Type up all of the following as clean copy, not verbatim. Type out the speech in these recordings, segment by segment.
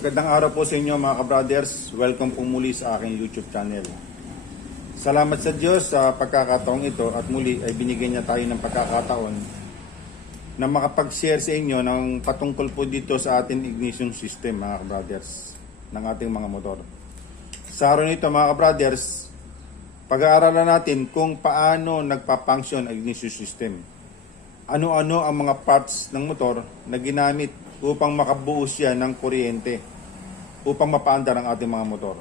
Magandang araw po sa inyo mga ka-brothers. Welcome po muli sa aking YouTube channel. Salamat sa Diyos sa pagkakataong ito at muli ay binigyan niya tayo ng pagkakataon na makapag-share sa inyo ng patungkol po dito sa ating ignition system mga ka-brothers ng ating mga motor. Sa araw nito mga ka-brothers, pag-aaralan natin kung paano nagpa-function ang ignition system. Ano-ano ang mga parts ng motor na ginamit upang makabuo siya ng kuryente upang mapaandar ang ating mga motor.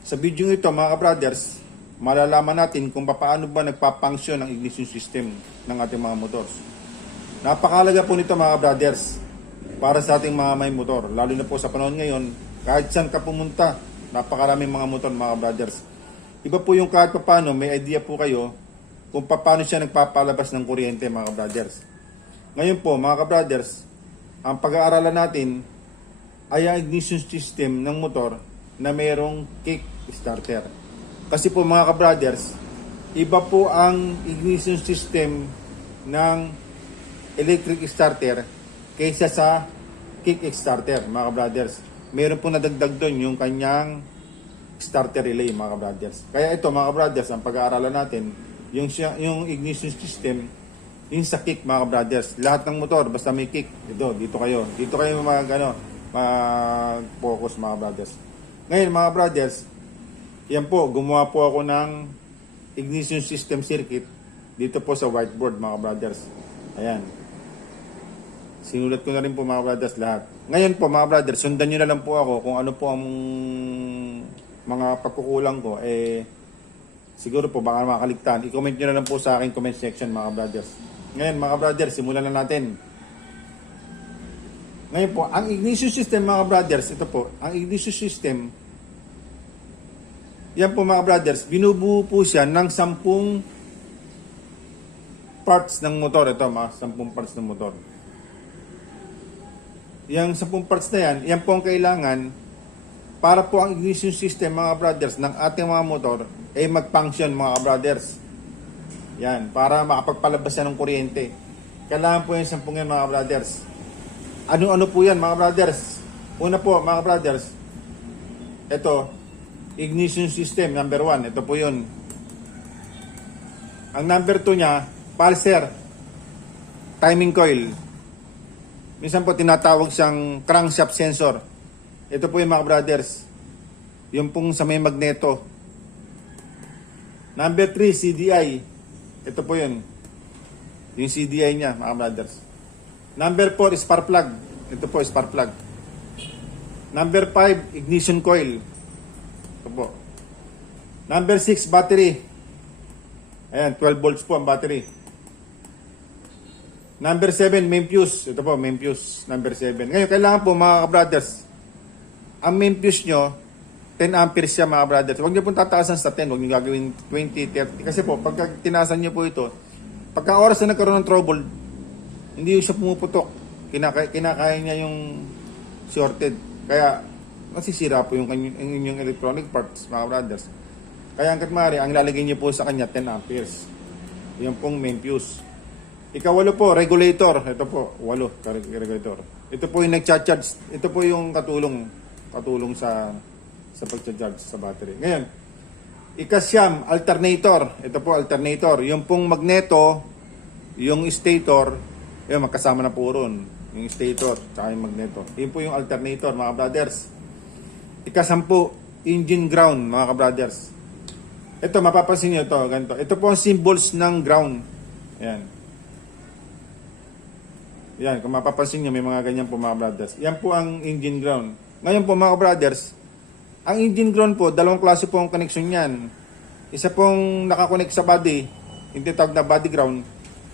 Sa video ito mga ka-brothers, malalaman natin kung paano ba nagpa-function ang ignition system ng ating mga motors. Napakahalaga po nito mga ka-brothers para sa ating mga may motor, lalo na po sa panahon ngayon, kahit saan ka pumunta, napakaraming mga motor mga ka-brothers. Iba po yung kahit paano, may idea po kayo kung paano siya nagpapalabas ng kuryente mga ka-brothers. Ngayon po mga ka-brothers, ang pag-aaralan natin ay ang ignition system ng motor na mayroong kick starter. Kasi po mga ka-brothers, iba po ang ignition system ng electric starter kaysa sa kick starter mga ka-brothers. Mayroon po nadagdag doon yung kanyang starter relay mga ka-brothers. Kaya ito mga ka-brothers, ang pag-aaralan natin, yung ignition system yung sa kick mga brothers. Lahat ng motor basta may kick, dito kayo mag-focus mga brothers. Ngayon mga brothers, yan po, gumawa po ako ng ignition system circuit dito po sa whiteboard mga brothers. Ayan, sinulat ko na rin po mga brothers lahat. Ngayon po mga brothers, sundan nyo na lang po ako kung ano po ang mga pagkukulang ko. Siguro po baka makaligtaan. I-comment nyo na lang po sa aking comment section mga brothers. Ngayon mga brothers, simulan na natin. Ngayon po, ang ignition system mga brothers, ito po, ang ignition system, yan po mga brothers, binubuo po siya ng 10 parts ng motor. Ito mga 10 parts ng motor. Yung 10 parts na yan po ang kailangan para po ang ignition system mga brothers ng ating mga motor ay mag-function mga brothers. Yan, para makapagpalabas siya ng kuryente. Kailangan po yung 10 yan mga brothers. Ano-ano po yan mga brothers? Una po mga brothers, ito, ignition system number 1. Ito po yun. Ang number 2 niya, pulser, timing coil. Minsan po tinatawag siyang crankshaft sensor. Ito po yung mga brothers, yung pong sa may magneto. Number 3, CDI. Ito po yun. Yung CDI niya, mga brothers. Number 4, spark plug. Ito po, spark plug. Number 5, ignition coil. Ito po. Number 6, battery. Ayan, 12 volts po ang battery. Number 7, main fuse. Ito po, main fuse. Number 7. Ngayon, kailangan po, mga brothers, ang main fuse nyo, 10 amperes siya mga brothers. Huwag niyo pong tataasan sa 10. Huwag niyo gagawin 20, 30. Kasi po, pagka tinasan niyo po ito, pagka oras na nagkaroon ng trouble, hindi siya pumuputok. Kinakaya niya yung shorted. Kaya, masisira po yung inyong electronic parts mga brothers. Kaya hanggat maaari, ang lalagay niyo po sa kanya, 10 amperes. Yung pong main fuse. Ika-8 po, regulator. Ito po, 8, regulator. Ito po yung nag-charge. Ito po yung katulong sa pag-charge sa battery. Ngayon, ika-9, alternator. Ito po, alternator. Yung pong magneto, yung stator, yun, magkasama na po ron. Yung stator, tsaka yung magneto. Yun po yung alternator, mga brothers. Ika-10, engine ground, mga brothers. Ito, mapapansin nyo ito, ganito. Ito po ang symbols ng ground. Ayan. Yan, kung mapapansin nyo, may mga ganyan po, mga brothers. Yan po ang engine ground. Ngayon po, mga brothers, ang engine ground po, dalawang klase po ang connection niyan. Isa pong nakakonect sa body, yung tinatawag na body ground,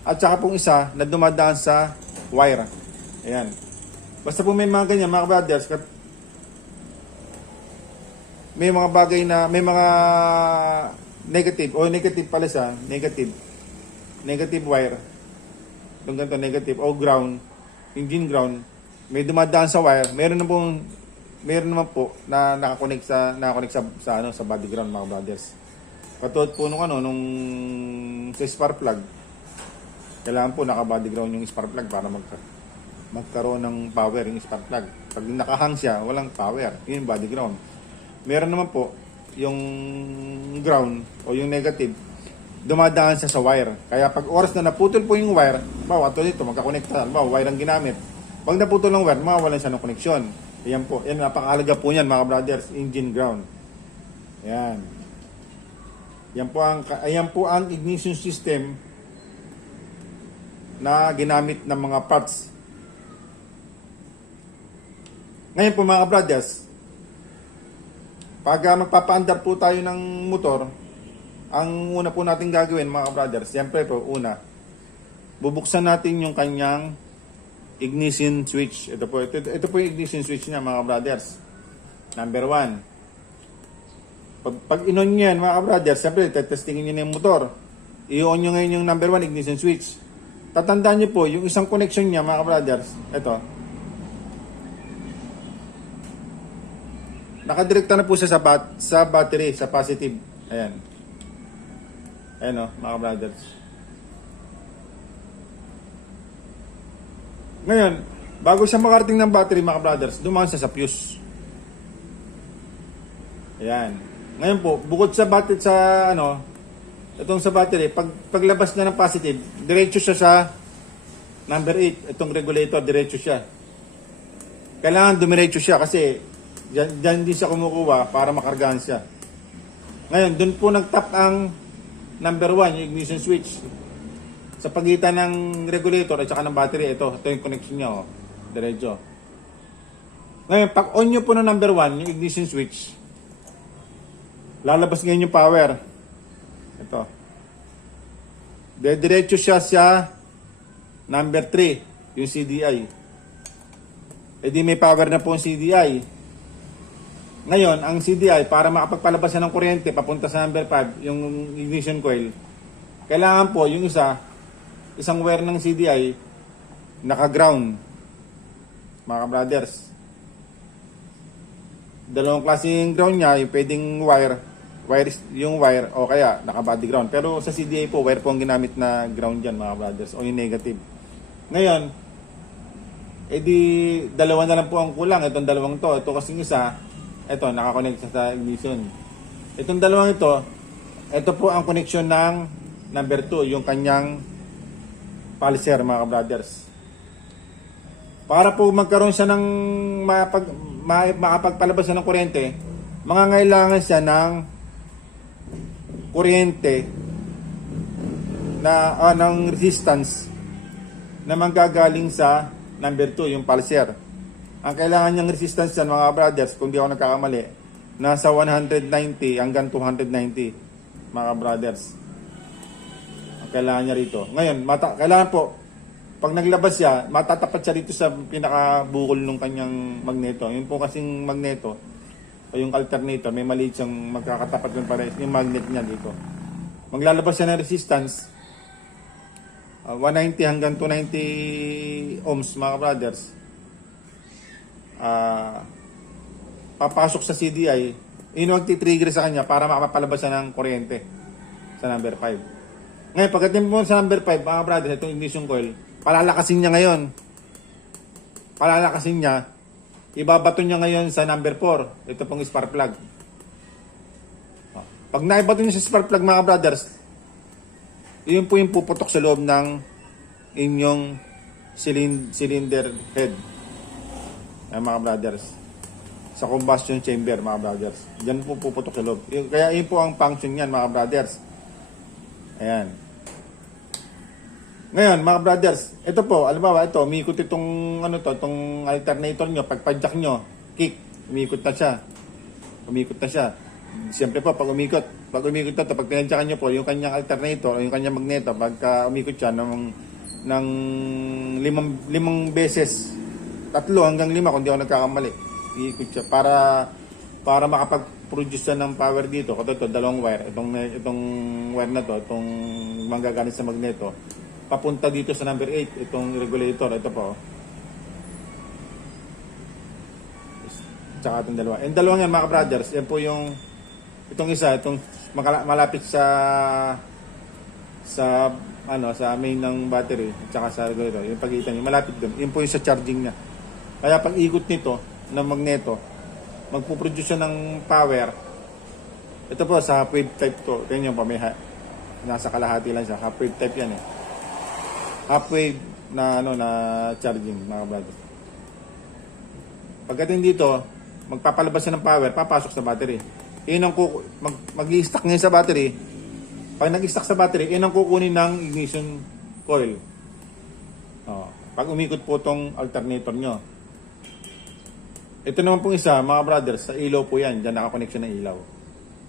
at saka pong isa na dumadaan sa wire. Ayan. Basta po may mga ganyan, mga brothers, may mga bagay na, may mga negative pala siya, negative wire. Yung ganito, negative, o ground, engine ground, may dumadaan sa wire, meron naman po na nakakonect sa body ground mga brothers. Katulad po nung sa spark plug. Kailangan po naka body ground yung spark plug para magkaroon ng power yung spark plug. Pag nakahang siya, walang power. Yun yung body ground. Meron naman po, yung ground o yung negative, dumadaan siya sa wire. Kaya pag oras na naputol po yung wire, bawa ito dito, magkakonekta, bawa wire ang ginamit. Pag naputol ng wire, mawawalan siya ng koneksyon. Ayan po, yan, napakahalaga po yan mga brothers, engine ground. Ayan. Ayan po ang ignition system na ginamit ng mga parts. Ngayon po mga brothers, pag magpapaandar po tayo ng motor, ang una po natin gagawin mga brothers, siyempre po una, bubuksan natin yung kanyang ignition switch. Ito po yung ignition switch niya mga brothers. Number 1. Pag in-on nyo yan mga brothers, siyempre testingin nyo na yung motor. I-on nyo ngayon yung number 1 ignition switch. Tatandaan nyo po, yung isang connection niya mga brothers, ito, nakadirekta na po siya sa battery, sa positive. Ayan. Ayan o, mga brothers. Ngayon, bago siya makarating ng battery, mga brothers, dumaan siya sa fuse. Ayan. Ngayon po, bukod sa battery, itong sa battery, paglabas niya ng positive, diretso siya sa number 8. Itong regulator, diretso siya. Kailangan dumiretso siya kasi Diyan din siya kumukuha para makargahan siya. Ngayon, doon po nag-tap ang number 1, yung ignition switch. Sa pagitan ng regulator at saka ng battery, ito yung connection niya. Diretso. Ngayon, pag on nyo po ng number 1, yung ignition switch, lalabas ngayon yung power. Ito. Diretso siya sa number 3, yung CDI. E di may power na po yung CDI. Ngayon, ang CDI, para makapagpalabas siya ng kuryente papunta sa number 5, yung ignition coil, kailangan po yung isang wire ng CDI naka-ground, mga brothers. Dalawang klaseng ground niya, yung pwedeng wire o kaya naka-body ground. Pero sa CDI po, wire po ang ginamit na ground dyan, mga brothers, o yung negative. Ngayon, edi dalawa na lang po ang kulang, itong dalawang to. Ito kasing isa, ito, nakakonect sa ignition. Itong dalawang ito po ang connection ng number 2, yung kanyang pulser, mga brothers. Para po magkaroon siya ng makapagpalabas siya ng kuryente, mangangailangan siya ng kuryente ng resistance na manggagaling sa number 2, yung pulser. Ang kailangan niyang resistance yan mga brothers, kung di ako nagkakamali, nasa 190 hanggang 290 mga brothers. Ang kailangan niya rito. Ngayon, kailangan po, pag naglabas siya, matatapat siya dito sa pinakabukol ng kanyang magneto. Yun po kasing magneto, o yung alternator, may maliit siyang magkakatapat yung pares, yung magnet niya dito. Maglalabas siya ng resistance, 190 hanggang 290 ohms mga brothers. Papasok sa CDI, yun ang magti-trigger sa kanya para makapalabas siya ng kuryente sa number 5. Ngayon, pagdating mo sa number 5, mga brothers, itong ignition coil, palalakasin niya ngayon. Ibabato niya ngayon sa number 4. Ito pong spark plug. Pag naibato niya sa spark plug, mga brothers, yun po yung puputok sa loob ng inyong cylinder head. Ay, mga brothers, sa combustion chamber, mga brothers, diyan po puputok sa loob. Kaya yun po ang function niyan, mga brothers. Ayan. Ngayon, mga brothers, ito po, alam ito, umiikot itong itong alternator nyo, pagpadyak nyo, kick, umiikot na siya. Siyempre po, pag umikot pag tinadyakan nyo po, yung kanyang alternator, yung kanyang magneto, pagka umikot siya ng 5 beses, 3 hanggang 5 kung di ako nagkakamali, iikot siya para makapag-produce siya ng power dito. Ito, dalawang wire, itong wire na to, itong manggagaling sa magneto, papunta dito sa number 8, itong regulator, ito po. Tsaka itong dalawa. Yung dalawang yan, mga brothers, yan po yung, itong isa, itong malapit sa sa main ng battery at saka sa regulator, yung pagitan niya, malapit doon. Yun po yung sa charging niya. Kaya pag ikot nito ng magneto, magpuproduce siya ng power. Ito po sa half wave type to. Tingnan niyo pa, nasa kalahati lang siya. Half wave type yan eh. Half wave na na charging, mga brothers. Pagdating dito, magpapalabas siya ng power, papasok sa battery. Yun ang mag-i-stack ngayon sa battery. Pag nag-stack sa battery, yun ang kukunin ng ignition coil. Pag umikot po tong alternator nyo. Ito naman pong isa, mga brothers, sa ilaw po yan. Diyan nakakoneksyon ng ilaw.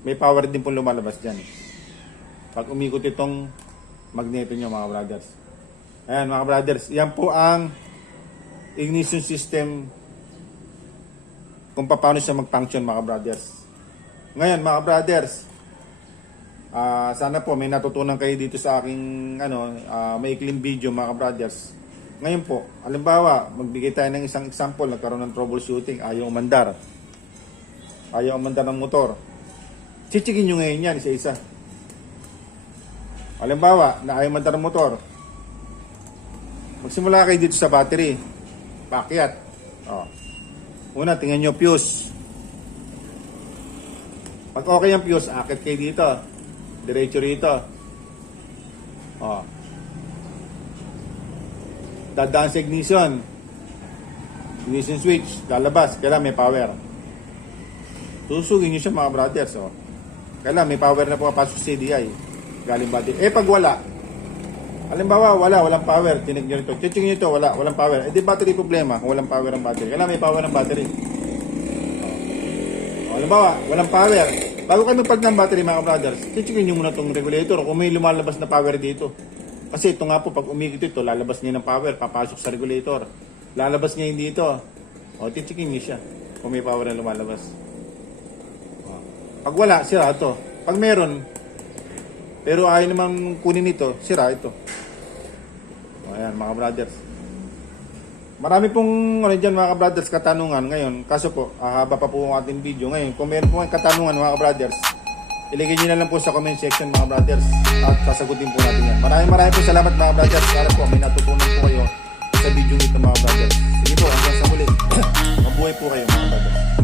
May power din po lumalabas dyan. Pag umikot itong magneto nyo, mga brothers. Ayan, mga brothers. Yan po ang ignition system kung paano siya mag-function, mga brothers. Ngayon, mga brothers, sana po may natutunan kayo dito sa aking maikling video, mga brothers. Ngayon po, halimbawa, magbigay tayo ng isang example, nagkaroon ng troubleshooting, ayaw umandar ng motor. Chichikin nyo ngayon yan, isa-isa. Halimbawa, na ayaw umandar ng motor, magsimula kayo dito sa battery, paakyat. Una, tingnan nyo fuse. Pag okay ang fuse, akit kayo dito. Diretso rito. Dadaan sa ignition. Ignition switch. Lalabas. Kailangan may power. Susugin nyo siya, mga brothers. Kailangan may power na pumapasok sa CDI. Galing battery. Pag wala. Halimbawa, walang power. Tinig nyo rito. Checking nyo ito, walang power. Di battery problema kung walang power ang battery. Kailangan may power ng battery. Halimbawa, walang power. Bago kayo magpag ng battery, mga brothers, checking nyo muna itong regulator kung may lumalabas na power dito. Kasi ito nga po, pag umikot ito, lalabas niya ng power, papasok sa regulator. Lalabas niya hindi ito. Checking nyo siya kung may power na lumalabas. Pag wala, sira ito. Pag meron, pero ayaw naman kunin ito, sira ito. Ayan, mga brothers. Marami pong dyan, mga brothers, katanungan ngayon. Kaso po, haba pa po ang ating video ngayon. Kung meron po ang katanungan, mga brothers, ilagay nyo na lang po sa comment section, mga brothers, at sasagutin po natin yan. Maraming po salamat, mga brothers. Sana po may natutunan po kayo sa video nito, mga brothers. Sige po, hanggang sa muli. Mabuhay po kayo, mga brothers.